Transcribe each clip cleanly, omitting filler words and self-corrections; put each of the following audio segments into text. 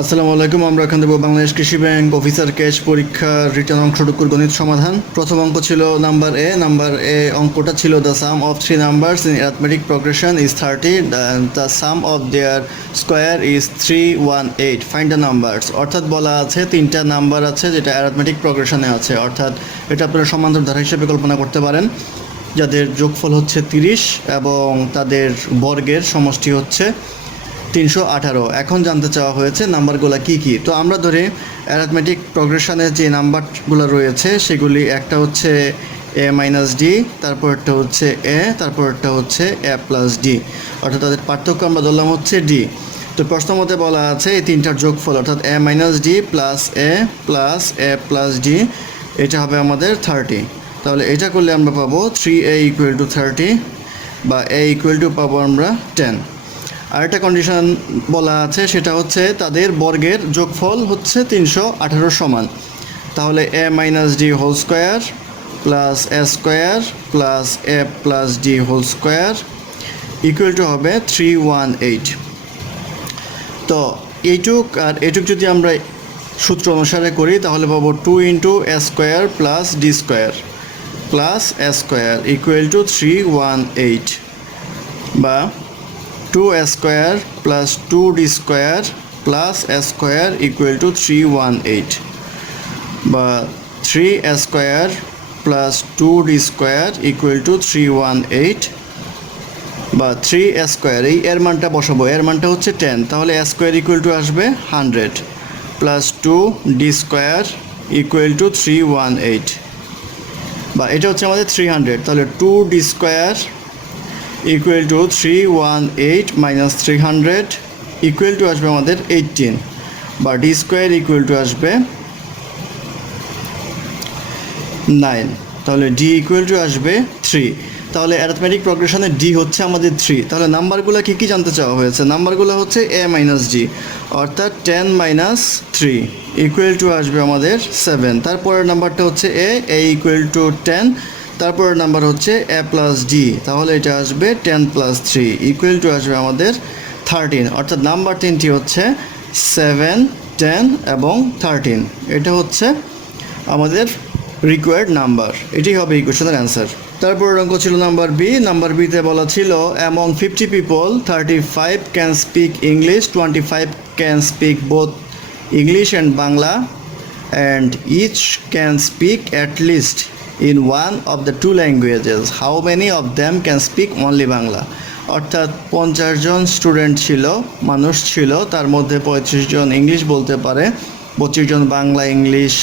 আসসালামু আলাইকুম। আমরা এখান থেকে বাংলাদেশ কৃষি ব্যাংক অফিসার ক্যাশ পরীক্ষার রিটার্ন অংশটুকুর গণিত সমাধান। প্রথম অঙ্ক ছিল নাম্বার এ অঙ্কটা ছিল the some of three numbers in arithmetic progression is 30, the some of their square is 318, find the numbers. অর্থাৎ বলা আছে তিনটা নাম্বার আছে যেটা অ্যারিথমেটিক প্রোগ্রেশনে আছে, অর্থাৎ এটা আপনারা সমান্তর ধারা হিসেবে কল্পনা করতে পারেন, যাদের যোগফল হচ্ছে 30 এবং তাদের বর্গের সমষ্টি হচ্ছে 318। এখন জানতে চাওয়া হয়েছে নাম্বারগুলো কি কি। তো আমরা ধরি অ্যারিথমেটিক প্রোগ্রেশনের যে নাম্বারগুলো রয়েছে সেগুলি একটা হচ্ছে এ মাইনাস ডি, তারপরটা হচ্ছে এ, তারপরটা হচ্ছে এ প্লাস ডি, অর্থাৎ তাদের পার্থক্য আমরা ধরলাম হচ্ছে ডি। তো প্রশ্ন মতে বলা আছে এই তিনটার যোগফল অর্থাৎ এ minus D plus A plus D, এটা হবে আমাদের 30। তাহলে এটা করলে আমরা পাবো 3a ইকুয়াল টু 30 বা এ ইকুয়াল টু পাবো আমরা 10। আরেকটা কন্ডিশন বলা আছে সেটা হচ্ছে তাদের বর্গের যোগফল হচ্ছে 318 সমান। তাহলে A minus D whole square plus A square plus A plus D whole square equal to হবে 318। তো এইটুক আর এটুক যদি আমরা সূত্র অনুসারে করি তাহলে পাবো 2 into A square plus D square plus A square equal two 318, বা 2a square plus 2d square plus a square equal two 318, বা 3a square plus 2d square equal two 318, বা 3a স্কোয়ার এই এর মানটা বসাবো, এর মানটা হচ্ছে 10, তাহলে a স্কোয়ার ইকুয়াল টু আসবে 100 plus 2d square equal two 318, বা এটা হচ্ছে আমাদের 300। তাহলে 2d square equal two 318 minus 300 equal to আসবে আমাদের 18, বা ডি স্কোয়ার ইকুয়াল টু আসবে 9। তাহলে ডি ইকুয়াল টু আসবে 3। তাহলে অ্যারিথমেটিক প্রোগ্রেশনে ডি হচ্ছে আমাদের 3। তাহলে নাম্বারগুলো কী কী জানতে চাওয়া হয়েছে? নাম্বারগুলো হচ্ছে এ মাইনাস ডি, অর্থাৎ 10 মাইনাস 3 ইকুয়াল টু আসবে আমাদের 7। তারপরের নাম্বারটা হচ্ছে এ ইকুয়াল টু 10, তারপরের নাম্বার হচ্ছে এ প্লাস ডি, তাহলে এটা আসবে 10 প্লাস 3 ইকুয়াল টু আসবে আমাদের 13। অর্থাৎ নাম্বার তিনটি হচ্ছে 7, 10 এবং 13। এটা হচ্ছে আমাদের রিকোয়ার্ড নাম্বার, এটি হবে এই কোশ্চেনের অ্যান্সার। তারপরের অঙ্ক ছিল নাম্বার বি। নাম্বার বিতে বলা ছিল among 50 people 35 can speak English, 25 can speak both English and Bangla, and each can speak at least in one of the two languages. How many of them can speak only Bangla? অর্থাৎ 50 জন student ছিল, মানুষ ছিল, তার মধ্যে 35 জন English বলতে পারে, 25 জন Bangla English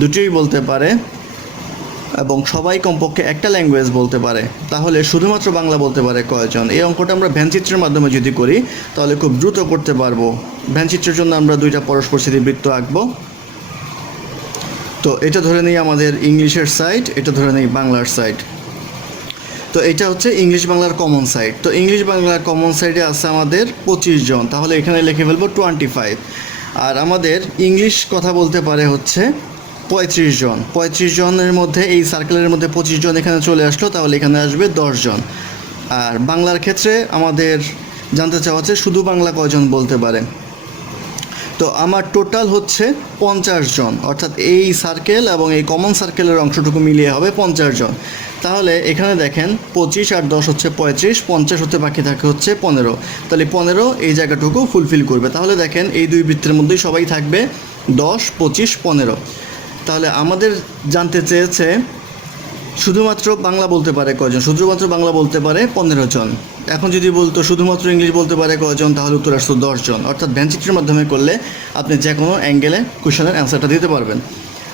দুটোই বলতে পারে, এবং সবাই কমপক্ষে একটা ল্যাঙ্গুয়েজ বলতে পারে। তাহলে শুধুমাত্র বাংলা বলতে পারে কয়জন? এই অঙ্কটা আমরা ভ্যানচিত্রের মাধ্যমে যদি করি তাহলে খুব দ্রুত করতে পারবো। ভ্যানচিত্রের জন্য আমরা দুইটা পরস্পর বৃত্ত আঁকবো। তো এটা ধরে নিই আমাদের ইংলিশের সাইড, এটা ধরে নিই বাংলার সাইড। তো এটা হচ্ছে ইংলিশ বাংলার কমন সাইড। তো ইংলিশ বাংলার কমন সাইডে আছে আমাদের 25 জন, তাহলে এখানে লিখে ফেলবো 25। আর আমাদের ইংলিশ কথা বলতে পারে হচ্ছে 35 জন। 35 জনের মধ্যে এই সার্কেলের মধ্যে 25 জন এখানে চলে আসলো, তাহলে এখানে আসবে 10 জন। আর বাংলার ক্ষেত্রে আমাদের জানতে চাওয়া হচ্ছে শুধু বাংলা কয়জন বলতে পারে। তো আমার টোটাল হচ্ছে 50 জন, অর্থাৎ এই সার্কেল এবং এই কমন সার্কেলের অংশটুকু মিলিয়ে হবে 50 জন। তাহলে এখানে দেখেন 25 আর 10 হচ্ছে 35, 50 হতে বাকি থাকে হচ্ছে 15। তাহলে 15 এই জায়গাটুকু ফুলফিল করবে। তাহলে দেখেন এই দুই বৃত্তের মধ্যেই সবাই থাকবে 10, 25, 15। তাহলে আমাদের জানতে চেয়েছে শুধুমাত্র বাংলা বলতে পারে কয়জন? শুধুমাত্র বাংলা বলতে পারে 15 জন। এখন যদি বলতো শুধুমাত্র ইংলিশ বলতে পারে কয়জন, তাহলে উত্তর আসতো 10 জন। অর্থাৎ ভ্যানচিত্রের মাধ্যমে করলে আপনি যে কোনো অ্যাঙ্গেলে কোশ্চেনের অ্যান্সারটা দিতে পারবেন।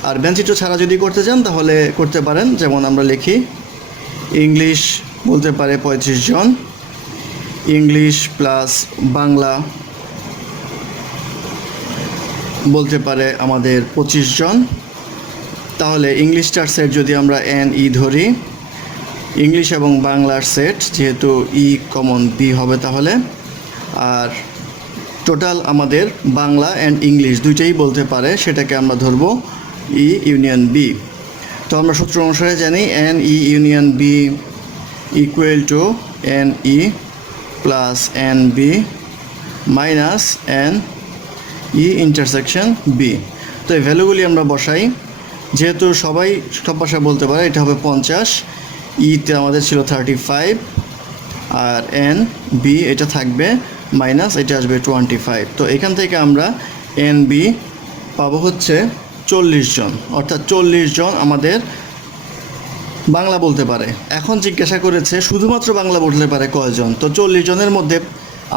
আর ভ্যানচিত্র ছাড়া যদি করতে চান তাহলে করতে পারেন, যেমন আমরা লিখি ইংলিশ বলতে পারে 35 জন, ইংলিশ প্লাস বাংলা বলতে পারে আমাদের 25 জন। তাহলে ইংলিশটার সেট যদি আমরা NE ধরি, ইংলিশ এবং বাংলার সেট যেহেতু ই কমন বি হবে, তাহলে আর টোটাল আমাদের বাংলা অ্যান্ড ইংলিশ দুইটাই বলতে পারে, সেটাকে আমরা ধরবো ই ইউনিয়ন বি। তো আমরা সূত্র অনুসারে জানি NE union B equal to NE plus NB minus E intersection B. তো এই ভ্যালুগুলি আমরা বসাই, যেহেতু সবাই সব ভাষা বলতে পারে, এটা হবে 50, ইতে আমাদের ছিল 35, আর এন বি এটা থাকবে মাইনাস, এটা আসবে 25। তো এখান থেকে আমরা এন বি পাবো হচ্ছে 40 জন, অর্থাৎ 40 জন আমাদের বাংলা বলতে পারে। এখন জিজ্ঞাসা করেছে শুধুমাত্র বাংলা বলতে পারে কয়জন, তো 40 জনের মধ্যে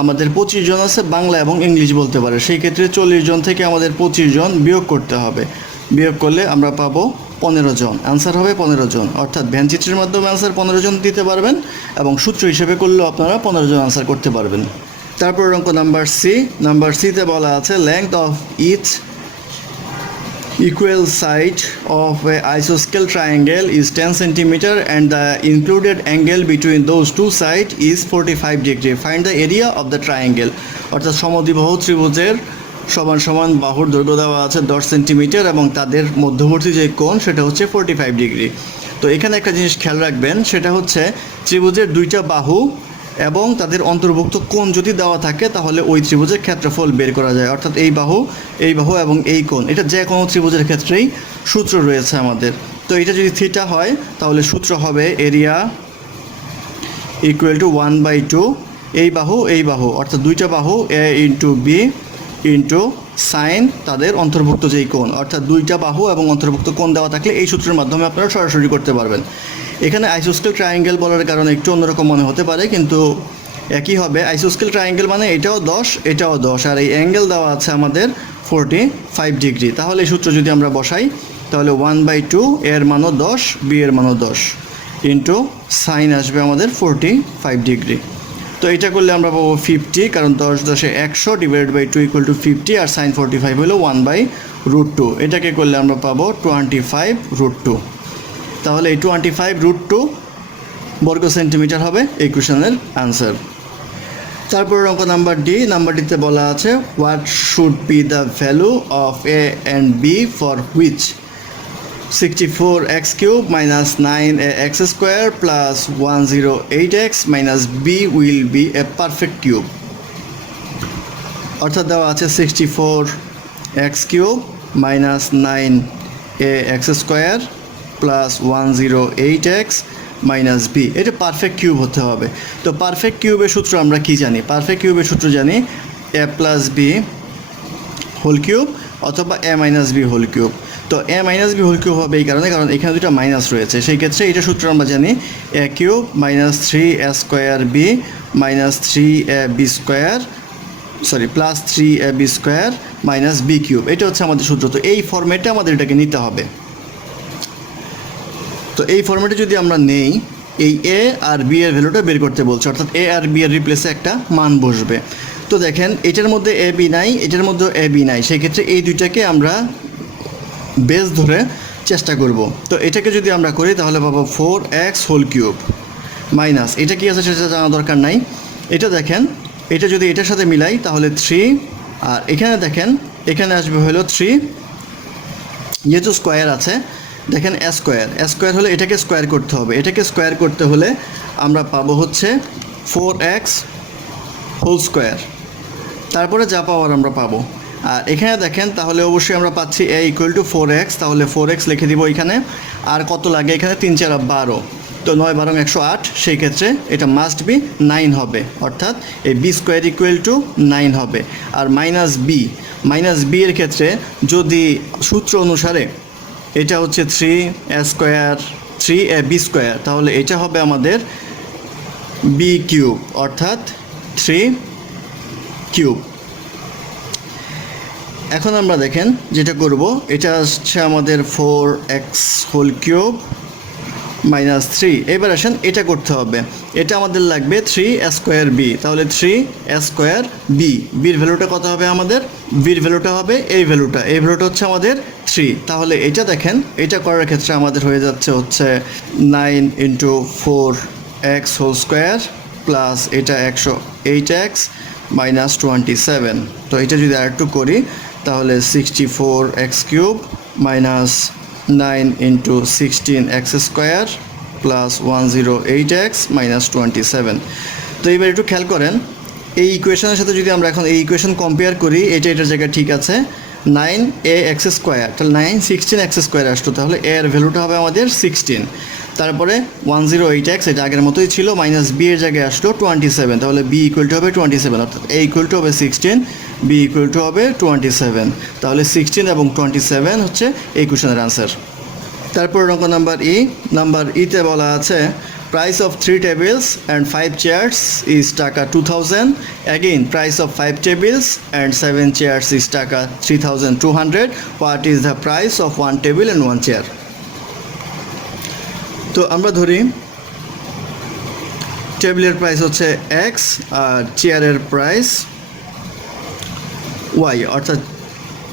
আমাদের 25 জন আছে বাংলা এবং ইংলিশ বলতে পারে। সেই ক্ষেত্রে 40 জন থেকে আমাদের 25 জন বিয়োগ করতে হবে। বিয়োগ করলে আমরা পাবো 15 জন, অ্যান্সার হবে 15 জন। অর্থাৎ ভ্যানচিত্রের মাধ্যমে অ্যান্সার 15 জন দিতে পারবেন এবং সূত্র হিসেবে করলেও আপনারা 15 জন অ্যান্সার করতে পারবেন। তারপর অঙ্ক নাম্বার সি। নাম্বার সিতে বলা আছে length of each equal side of a isosceles triangle is 10 cm and the included angle between those two sides is 45 degree. Find the area of the triangle. অর্থাৎ সমদ্বিবাহু ত্রিভুজের সমান সমান বাহুর দৈর্ঘ্য দেওয়া আছে 10 সেন্টিমিটার এবং তাদের মধ্যবর্তী যে কোণ সেটা হচ্ছে 45 ডিগ্রি। তো এখানে একটা জিনিস খেয়াল রাখবেন, সেটা হচ্ছে ত্রিভুজের দুইটা বাহু এবং তাদের অন্তর্ভুক্ত কোণ যদি দেওয়া থাকে তাহলে ওই ত্রিভুজের ক্ষেত্রফল বের করা যায়। অর্থাৎ এই বাহু এবং এই কোণ, এটা যে কোনো ত্রিভুজের ক্ষেত্রেই সূত্র রয়েছে আমাদের। তো এটা যদি থিটা হয় তাহলে সূত্র হবে এরিয়া ইকুয়াল টু 1/2 এই বাহু অর্থাৎ দুইটা বাহু এ ইন্টু বি ইন্টু সাইন তাদের অন্তর্ভুক্ত যেই কোণ, অর্থাৎ দুইটা বাহু এবং অন্তর্ভুক্ত কোণ দেওয়া থাকলে এই সূত্রের মাধ্যমে আপনারা সরাসরি করতে পারবেন। এখানে আইসোস্কেল ট্রায়াঙ্গেল বলার কারণে একটু অন্যরকম মনে হতে পারে, কিন্তু একই হবে। আইসোস্কেল ট্রায়াঙ্গেল মানে এটাও 10 এটাও 10 আর এই অ্যাঙ্গেল দেওয়া আছে আমাদের 45 ডিগ্রি। তাহলে এই সূত্র যদি আমরা বসাই তাহলে 1/2 এর মানও 10 বি এর মানও 10 ইন্টু সাইন আসবে আমাদের 45 ডিগ্রি। তো এটা করলে আমরা পাবো 50, কারণ 10 10 100 ডিভাইড বাই 2 ইকুয়াল টু 50 আর সাইন 45 হলো 1/√2। এটাকে করলে আমরা পাবো 25√2। তাহলে এই 25√2 বর্গ সেন্টিমিটার হবে এই কোশ্চেনের আনসার। তারপর অঙ্ক নাম্বার ডি। নাম্বার ডিতে বলা আছে what should be the value of A and B for which 64x³ minus 9ax square plus 108x minus b will be a perfect cube. অর্থাৎ দেওয়া আছে 64x³ minus 9ax square plus 108x minus B, এটা perfect cube হতে হবে। তো perfect কিউবের সূত্র আমরা কি জানি? পারফেক্ট কিউবের সূত্র জানি এ প্লাস বি হোল কিউব অথবা এ মাইনাস বি হোল কিউব। তো এ মাইনাস বি হোল কিউব হবে এই কারণে, কারণ এখানে দুটো মাইনাস রয়েছে। সেই ক্ষেত্রে এটা সূত্র আমরা জানি A cube minus 3a square B minus 3ab square plus 3ab square minus B cube. এটা হচ্ছে আমাদের সূত্র। তো এই ফর্মেটে আমাদের এটাকে নিতে হবে। তো এই ফর্মেটে যদি আমরা নেই, এই এ আর বি এর ভ্যালুটা বের করতে বলছে, অর্থাৎ এ আর বি এর রিপ্লেসে একটা মান বসবে। তো দেখেন এটার মধ্যে এ বি নাই, এটার মধ্যে এ বি নাই, সেই ক্ষেত্রে এই দুইটাকে আমরা বেস ধরে চেষ্টা করব। তো এটাকে যদি আমরা করি তাহলে পাবো 4x হোল কিউব মাইনাস, এটা কি আছে সেটা জানা দরকার নাই। এটা দেখেন, এটা যদি এটার সাথে মিলাই তাহলে 3, আর এখানে দেখেন এখানে আসবে হলো 3, যেহেতু স্কোয়ার আছে দেখেন স্কোয়ার হলে এটাকে স্কোয়ার করতে হবে। এটাকে স্কোয়ার করতে হলে আমরা পাবো হচ্ছে 4x হোল স্কোয়ার, তারপরে যা পাওয়ার আমরা পাবো। আর এখানে দেখেন তাহলে অবশ্যই আমরা পাচ্ছি a ইকুয়াল টু 4x, তাহলে 4x লিখে দিব এখানে। আর কত লাগে এখানে 3 4 12, তো 9 12 108, সেই ক্ষেত্রে এটা মাস্ট বি 9 হবে, অর্থাৎ এই বি স্কোয়ার ইকুয়াল টু 9 হবে। আর মাইনাস বি এর ক্ষেত্রে যদি সূত্র অনুসারে এটা হচ্ছে 3ab স্কোয়ার, তাহলে এটা হবে আমাদের বি কিউব, অর্থাৎ 3 কিউব। এখন আমরা দেখেন যেটা করব, এটা হচ্ছে আমাদের 4x হোল কিউব মাইনাস 3। এবার আসেন এটা করতে হবে, এটা আমাদের লাগবে 3a স্কোয়ার বি, তাহলে 3a স্কোয়ার বি, বির ভ্যালুটা কত হবে আমাদের? বির ভ্যালুটা হবে এই ভ্যালুটা হচ্ছে আমাদের 3। তাহলে এটা দেখেন, এটা করার ক্ষেত্রে আমাদের হয়ে যাচ্ছে হচ্ছে 9 into 4x whole square plus এটা 108x মাইনাস 27। তো এটা যদি আর একটু করি তাহলে 64x³ minus 9 into 16x square plus 108x minus 27। তো এবার একটু খেয়াল করেন, এই ইকুয়েশনের সাথে যদি আমরা এখন এই ইকুয়েশন কম্পেয়ার করি, এটার জায়গায় ঠিক আছে 9ax², তাহলে 9 16x² আসতো, তাহলে a এর ভ্যালুটা হবে আমাদের 16। তারপরে 108x, এটা আগের মতোই ছিল, মাইনাস b এর জায়গায় আসলো 27, তাহলে b ইকুয়াল টু হবে 27, অর্থাৎ a ইকুয়াল টু হবে 16, b ইকুয়াল টু হবে 27, তাহলে 16 এবং 27 হচ্ছে এই কোশ্চেনের আনসার। তারপর অঙ্ক নাম্বার ইতে বলা আছে price of 3 tables and 5 chairs is টাকা 2000, again price of 5 tables and 7 chairs is টাকা 3200, what is the price of 1 table and 1 chair? তো আমরা ধরি টেবিলের প্রাইস হচ্ছে x আর চেয়ারের প্রাইস y, অর্থাৎ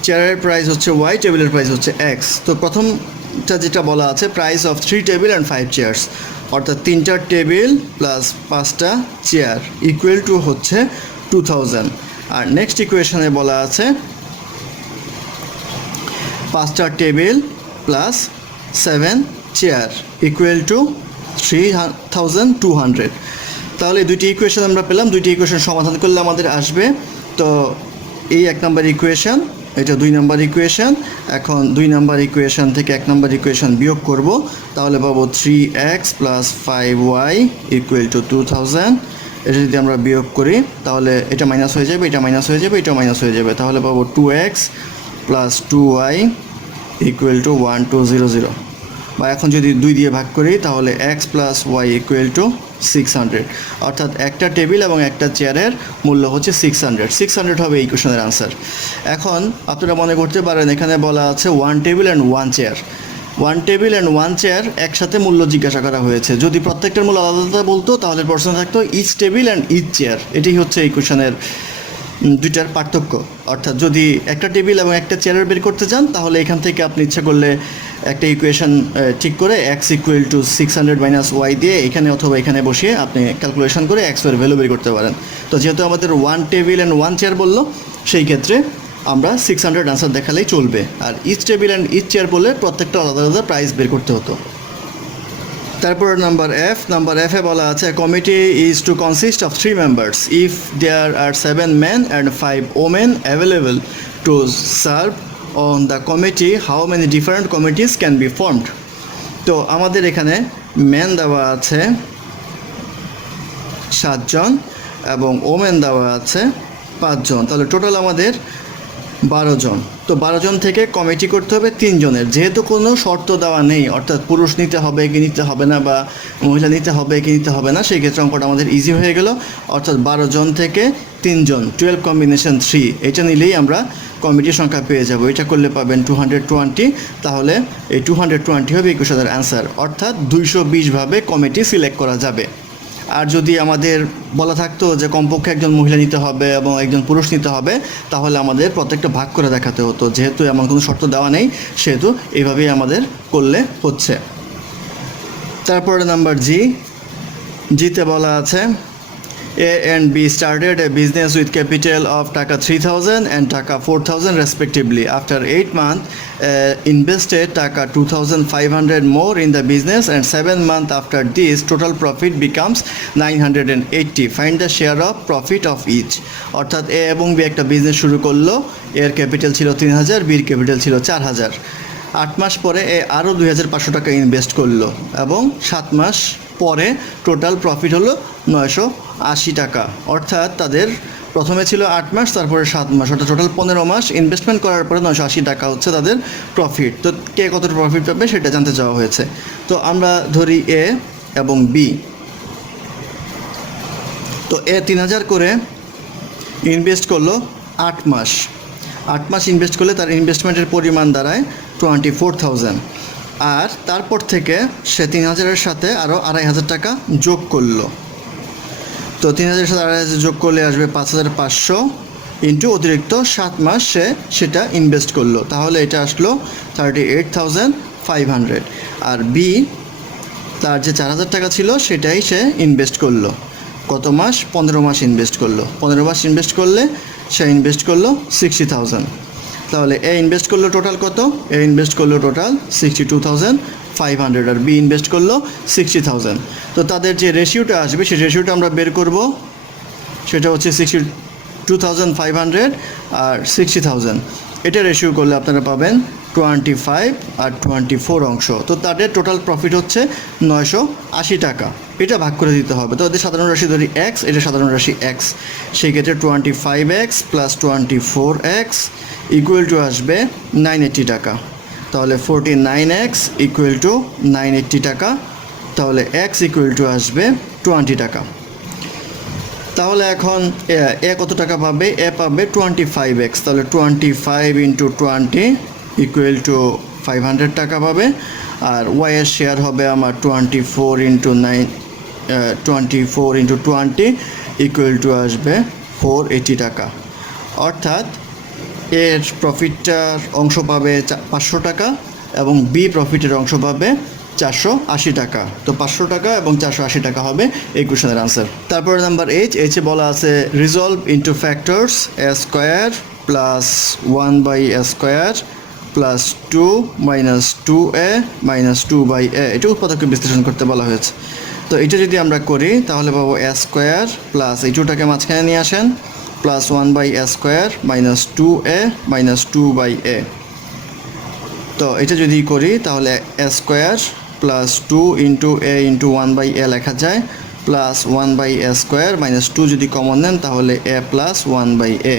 চেয়ারের প্রাইস হচ্ছে y, টেবিলের প্রাইস হচ্ছে x। তো প্রথমটা যেটা বলা আছে price of 3 table and 5 chairs, অর্থাৎ 3টা টেবিল প্লাস 5টা চেয়ার ইকুয়াল টু হচ্ছে 2000। আর নেক্সট ইকুয়েশনে বলা আছে 5টা table plus 7 chair equal to 3200। তাহলে দুইটি ইকুয়েশন আমরা পেলাম, দুইটি ইকুয়েশন সমাধান করলে আমাদের আসবে। তো এই 1 নম্বর ইকুয়েশন, এটা 2 নম্বর ইকুয়েশন। এখন 2 নম্বর ইকুয়েশন থেকে 1 নম্বর ইকুয়েশন বিয়োগ করব, তাহলে পাবো 3x plus 5y equal to 2000। এটা যদি আমরা বিয়োগ করি তাহলে এটা মাইনাস হয়ে যাবে, এটা মাইনাস হয়ে যাবে, এটা মাইনাস হয়ে যাবে, তাহলে পাবো 2x plus 2y equal to 1200। বা এখন যদি 2 দিয়ে ভাগ করি তাহলে x plus y equal to 600, অর্থাৎ একটা টেবিল এবং একটা চেয়ারের মূল্য হচ্ছে 600 হবে এই কোশ্চেনের আনসার। এখন আপনারা মনে করতে পারেন এখানে বলা আছে 1 table and 1 chair, 1 table and 1 chair একসাথে মূল্য জিজ্ঞাসা করা হয়েছে। যদি প্রত্যেকটার মূল্য আলাদা আলাদা বলতো তাহলে প্রশ্ন থাকতো each table and each chair. এটাই হচ্ছে এই কোশ্চেনের দুইটার পার্থক্য। অর্থাৎ যদি একটা টেবিল এবং একটা চেয়ারের বের করতে চান তাহলে এখান থেকে আপনি ইচ্ছা করলে একটা ইকুয়েশন ঠিক করে x equal to 600 minus y দিয়ে এখানে অথবা এখানে বসিয়ে আপনি ক্যালকুলেশন করে x এর ভ্যালু বের করতে পারেন। তো যেহেতু আমাদের 1 টেবিল অ্যান্ড 1 চেয়ার বললো, সেই ক্ষেত্রে আমরা 600 আনসার দেখালেই চলবে। আর each table and each chair বললে প্রত্যেকটা আলাদা আলাদা প্রাইস বের করতে হতো। তারপর নাম্বার এফে বলা আছে committee is to consist of 3 members if there are 7 men and 5 women available to serve on the committee, how many different committees can be formed? তো আমাদের এখানে মেন দেওয়া আছে 7 জন এবং ওমেন দেওয়া আছে 5 জন, তাহলে টোটাল আমাদের 12 জন। তো 12 জন থেকে কমিটি করতে হবে 3 জনের, যেহেতু কোনো শর্ত দেওয়া নেই, অর্থাৎ পুরুষ নিতে হবে কি নিতে হবে না বা মহিলা নিতে হবে কি নিতে হবে না, সেই ক্ষেত্রে অঙ্কটা আমাদের ইজি হয়ে গেল। অর্থাৎ 12 জন থেকে 3 জন, 12 কম্বিনেশন 3, এটা নিলেই আমরা কমিটির সংখ্যা পেয়ে যাব। এটা করলে পাবেন 220, তাহলে এই 220 হবে এই কোশ্চেনের অ্যান্সার। অর্থাৎ 220ভাবে কমিটি সিলেক্ট করা যাবে। আর যদি আমাদের বলা থাকতো যে কমপক্ষে একজন মহিলা নিতে হবে এবং একজন পুরুষ নিতে হবে, তাহলে আমাদের প্রত্যেকটা ভাগ করে দেখাতে হতো। যেহেতু এমন কোনো শর্ত দেওয়া নেই, সেহেতু এইভাবেই আমাদের করলে হচ্ছে। তারপরে নাম্বার জিতে বলা আছে A and B started a business with capital of টাকা 3000 and টাকা 4000 respectively. After 8 months, invested টাকা 2500 more in the business, and 7 months after this, total profit becomes 980. Find the share of profit of each. অর্থাৎ A এবং B একটা business শুরু করলো, এর capital ছিল 3000, বির ক্যাপিটাল ছিল 4000। 8 মাস পরে এ আরও 2500 টাকা ইনভেস্ট করলো এবং 7 মাস পরে টোটাল প্রফিট হলো 980 টাকা। অর্থাৎ তাদের প্রথমে ছিল 8 মাস, তারপরে 7 মাস, অর্থাৎ টোটাল 15 মাস ইনভেস্টমেন্ট করার পরে 980 টাকা হচ্ছে তাদের প্রফিট। তো কে কতটা প্রফিট পাবে সেটা জানতে চাওয়া হয়েছে। তো আমরা ধরি এ এবং বি। তো এ 3000 করে ইনভেস্ট করলো 8 মাস। 8 মাস ইনভেস্ট করলে তার ইনভেস্টমেন্টের পরিমাণ দাঁড়ায় 24000। আর তারপর থেকে সে 3000-এর সাথে আরও 2500 টাকা যোগ করলো। তো 3000-এর সাথে 2500 যোগ করলে আসবে 5500 ইন্টু অতিরিক্ত 7 মাস সে সেটা ইনভেস্ট করলো, তাহলে এটা আসলো 38500। আর বি তার যে 4000 টাকা ছিল সেটাই সে ইনভেস্ট করলো। কত মাস? 15 মাস ইনভেস্ট করলো। 15 মাস ইনভেস্ট করলে সে ইনভেস্ট করলো 60000। তাহলে এ ইনভেস্ট করলো টোটাল কত? এ ইনভেস্ট করলো টোটাল 62500 আর বি ইনভেস্ট করলো 60000। তো তাদের যে রেশিওটা আসবে সেই রেশিওটা আমরা বের করব। সেটা হচ্ছে 62,500 আর 60,000। এটা রেশিও করলে আপনারা পাবেন 25 আর 24 অংশ। তো তাদের টোটাল প্রফিট হচ্ছে 980 টাকা। এটা ভাগ করে দিতে হবে। তো এদের সাধারণ রাশি ধরি এক্স, এটা সাধারণ রাশি এক্স, সেই ক্ষেত্রে 25x plus 24x equal to আসবে 980 টাকা। তাহলে 49x ইকুয়াল টু 980 টাকা। তাহলে x ইকুয়াল টু আসবে 20 টাকা। তাহলে এখন এ কত টাকা পাবে? এ পাবে 25x। তাহলে 25 ইন্টু 20 ইকুয়াল টু 500 টাকা পাবে। আর ওয়াইয়ের শেয়ার হবে আমার 24 ইন্টু 20 ইকুয়াল টু আসবে 480 টাকা। অর্থাৎ এর প্রফিটটার অংশ পাবে 500 টাকা এবং বি প্রফিটের অংশ পাবে 480 টাকা। তো 500 টাকা এবং 480 টাকা হবে এই কোশ্চেনের আনসার। তারপরে নাম্বার এইচে বলা আছে resolve into factors A square plus 1/a square plus 2 minus 2a minus 2/a। এটা উৎপাদককে বিশ্লেষণ করতে বলা হয়েছে। তো এটা যদি আমরা করি তাহলে পাবো a স্কোয়ার প্লাস এই 2টাকে মাঝখানে নিয়ে আসেন plus 1/a square minus 2a minus 2/a। তো এটা যদি করি তাহলে a square plus 2 into a into 1/a লেখা যায় প্লাস 1/a স্কোয়ার মাইনাস 2 যদি কমন নেন তাহলে a প্লাস 1/a।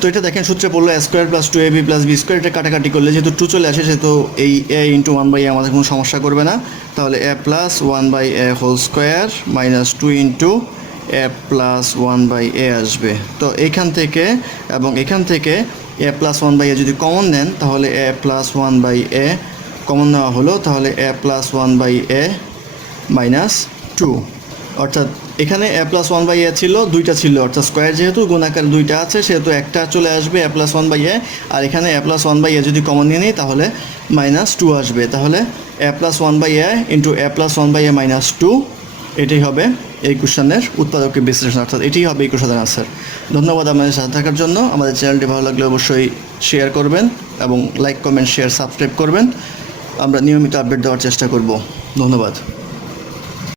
তো এটা দেখেন সূত্রে পড়লো a square plus 2ab plus b square. এটা কাটাকাটি করলে যেহেতু 2 চলে আসে সেহেতু এই a ইন্টু 1/a আমাদের কোনো সমস্যা করবে না। তাহলে a plus 1/a whole square minus 2 into a plus 1/a আসবে। তো এখান থেকে এবং এখান থেকে a প্লাস 1/a যদি কমন নেন তাহলে a প্লাস 1/a কমন নেওয়া হলো। তাহলে a প্লাস 1/a মাইনাস 2। অর্থাৎ এখানে a প্লাস 1/a ছিল, দুইটা ছিল, অর্থাৎ স্কোয়ার যেহেতু গুণাকার দুইটা আছে সেহেতু একটা চলে আসবে a প্লাস 1/a। আর এখানে a প্লাস 1/a যদি কমন নিয়ে নিই তাহলে মাইনাস 2 আসবে। তাহলে a plus 1/a into a plus 1/a minus 2, এটাই হবে এই কোশ্চেনের উৎপাদকের বিশ্লেষণ। অর্থাৎ এটাই হবে এই কোশ্চেনের আনসার। ধন্যবাদ আমাদের সাথে থাকার জন্য। আমাদের চ্যানেলটি ভালো লাগলে অবশ্যই শেয়ার করবেন এবং লাইক কমেন্ট শেয়ার সাবস্ক্রাইব করবেন। আমরা নিয়মিত আপডেট দেওয়ার চেষ্টা করব। ধন্যবাদ।